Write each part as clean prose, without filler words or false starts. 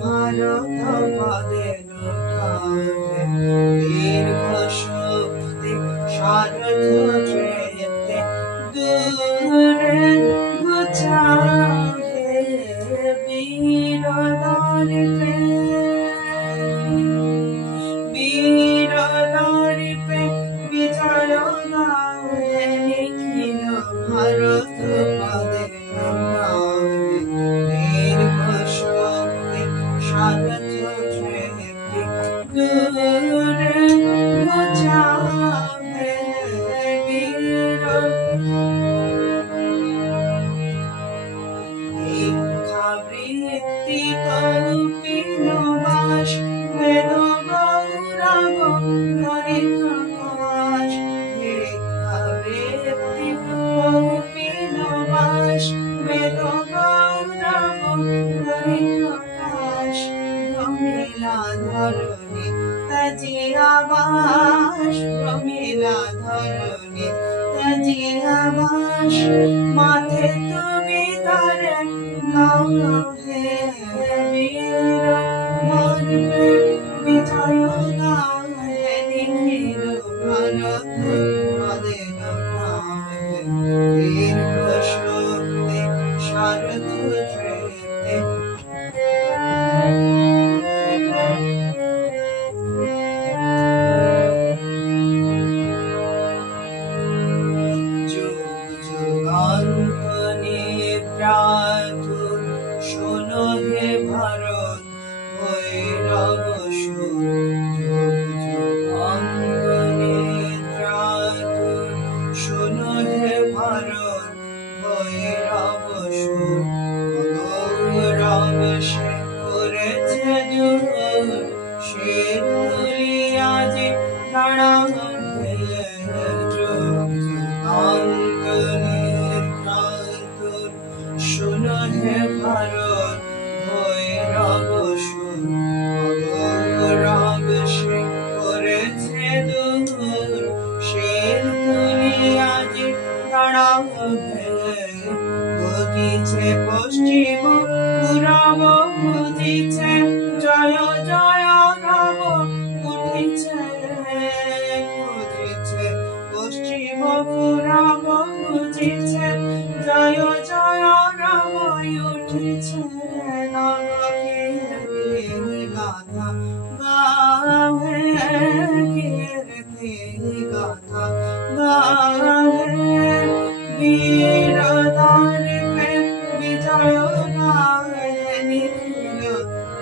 ভারত পদে লুটাবে দীর্ঘ শক্তি সারথ ট্রেতে দূরে ঘুচাবে বীর দর্পে বিজয় গায়ে নিখিল ভারত পদে লুটাবে দীর্ঘ শক্তি সারথ ট্রেতে দূরে ঘুচাবে বীর বৃত্তি কৌপিন বাস বেদ গৌরব হরিকাশ বৃত্তি কৌপিন বাস বেদ গৌরব হরিকাশ প্রমিলা ধরণী তজিয়া বাস প্রমিলা ধরণী তজিয়া বাস মাথে তুমি তারে হে বীর মর্মে বিজয় গায়ে নিখিল ভারত পদে লুটাবে দীর্ঘ শক্তি সারথ ট্রেতে প্রাতুর শোনো হে ভারত ভৈরব সুর যুগ যুগান্ত নেত্রাতুর শোনো হে ভারত ভৈরব সুর গৌরব সে করেছে দূর সে তুলিয়াজি দাঁড়াবে যুগ যুগান্ত নেত্রাতুর শোনো হে ভারত ভৈরব সুর গৌরব সে করেছে দূর সে তুলিয়াজি দাঁড়াবে খুঁজিছে পশ্চিম পূরব খুঁজিছে জয় জয় রব উঠিছে খুঁজিছে পশ্চিম পূরব খুঁজিছে জয় জয় রব উঠিছে নবকীর্তি গাথা গাহে কীর্তি গাথা গাহে বীর দর্পে বিজয় গায়ে নিখিল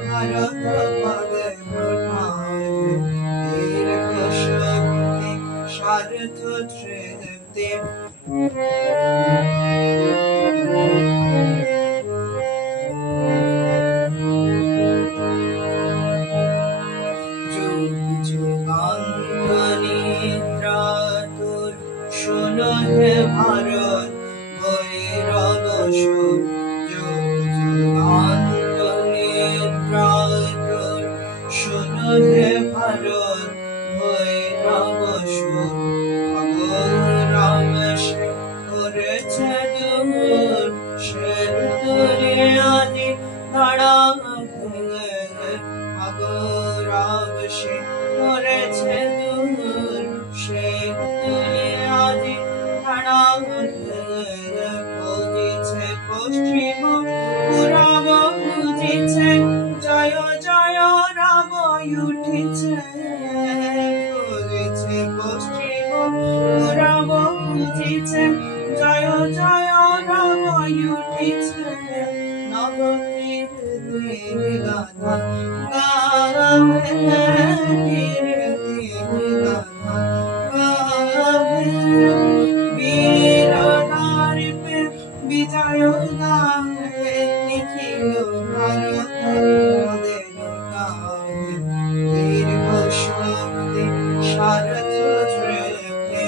ভারত পদে লুটাবে দীর্ঘ শক্তি সারথ ট্রেতে যুগান্ত নেত্রাতুর শোনো হে ভারত ভৈরব সুর যুগ যুগান্ত নেত্রাতুর শোনো হে ভারত ভৈরব সুর গৌরব সে করেছে দূর সে তুলিয়াজি দাঁড়াবে গৌরব সে করেছে দূর সে তুলিয়াজি দাঁড়াবে খুঁজিছে পশ্চিম পূরব খুঁজিছে জয় জয় রব উঠিছে খুঁজিছে পশ্চিম পূরব খুঁজিছে জয় জয় রব উঠিছে নবকীর্তি গাথা গাহে কীর্তি গাথা গাহে বীর দর্পে বিজয় গায়ে নিখিল ভারত পদে লুটাবে দীর্ঘ শক্তি সারথ ট্রেতে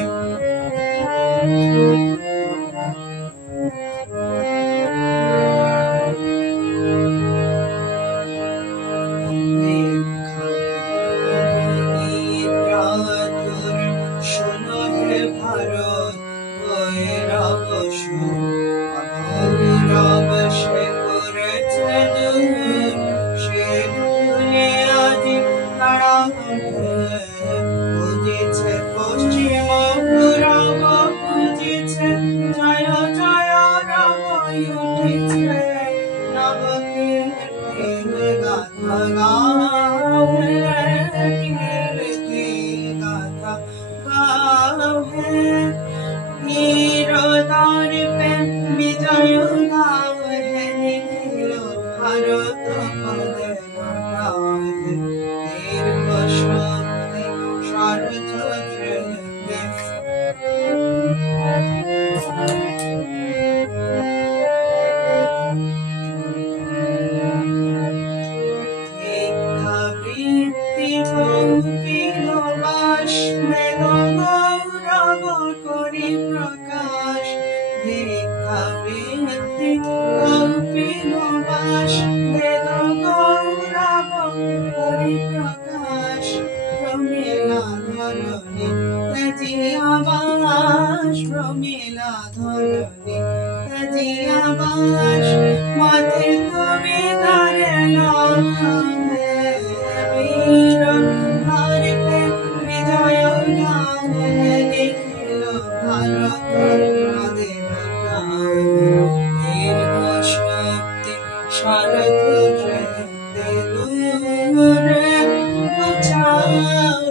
गाथा गाँव है, कीर्ति गाथा गाँव है। वीरतार पे विजय गाँव है, निखिल भारत पदे बढ़ाए। दीर्घ शक्ति सारथ त्रयते। ভিক্ষাবৃত্তি কৌপিন বাস, বেদ গৌরব করি প্রকাশ। ভিক্ষাবৃত্তি কৌপিন বাস, বেদ গৌরব করি প্রকাশ। প্রমিলা ধরণী তেজিয়া বাস, প্রমিলা ধরণী তেজিয়া বাস। মাথে তুমি তারে वीर तार पे विजय गाँव है, निखिल भारत पदे बढ़ाए। दीर्घ शक्ति सारथ त्रयते, दूरे बचाव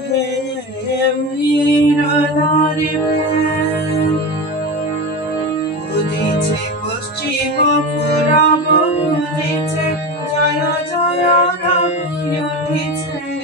है। वीर तार पे উদিছে পশ্চিম পূরব, উদিছে জয় জয় রব উঠিছে।